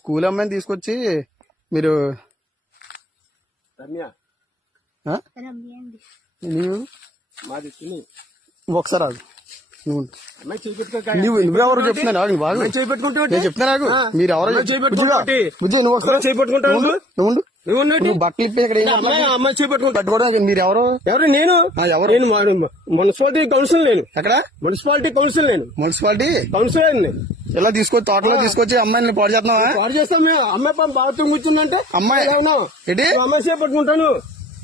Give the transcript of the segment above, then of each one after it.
School అమ్మాయిని తీసుకొచ్చి మీరు ఒకసారి ఆగు నువ్వెవరు చెప్తున్నా చెప్తున్నా మీరు ఎవరో నువ్వు బట్టలు ఇప్పి ఇక్కడ అమ్మాయి పట్టుకోవడానికి మీరు ఎవరు నేను మున్సిపాలిటీ కౌన్సిల్ నేను ఎక్కడ మున్సిపాలిటీ కౌన్సిలర్ ఇలా తీసుకొచ్చి తోటలో తీసుకొచ్చి అమ్మాయిని పాడు చేస్తున్నావా? పాడు చేస్తాం మేము. అమ్మాయి బాత్రూమ్ కూర్చుందంటే అమ్మాయి ఏంటి అమ్మాయి చేపట్టుకుంటాను.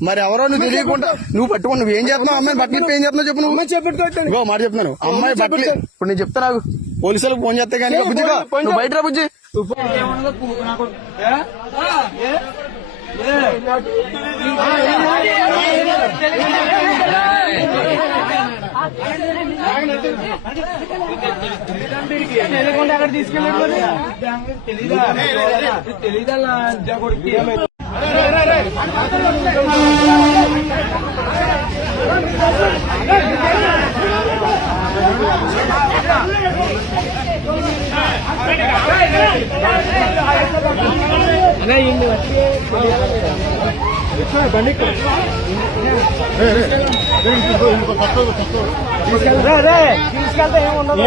మరి ఎవరో నువ్వు తెలియకుండా నువ్వు పట్టుకుని నువ్వు ఏం చేస్తున్నావు? అమ్మాయి బట్టలు ఏం చేస్తున్నావు చెప్పు. నువ్వు అమ్మాయి చేపట్టుకుంటాను మాట చెప్తున్నాను. అమ్మాయి బట్టలు ఇప్పుడు నేను చెప్తాను పోలీసులకు ఫోన్ చేస్తే కానీ బుజ్జిగా నువ్వు బయట రా బుజ్జి. అక్కడ తీసుకెళ్ళాడు తెలీదా బండి తీసుకెళ్తే ఏముండదు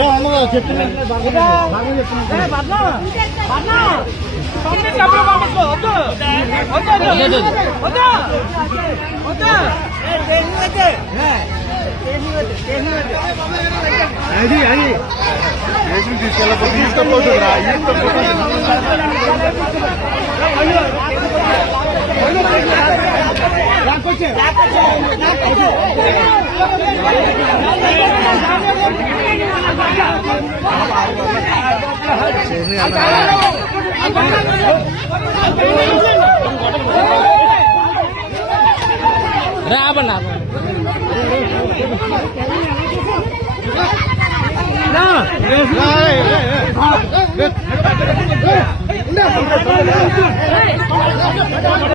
చెప్తున్నా అది తీసుకెళ్ళకపోతురా రాబన్నా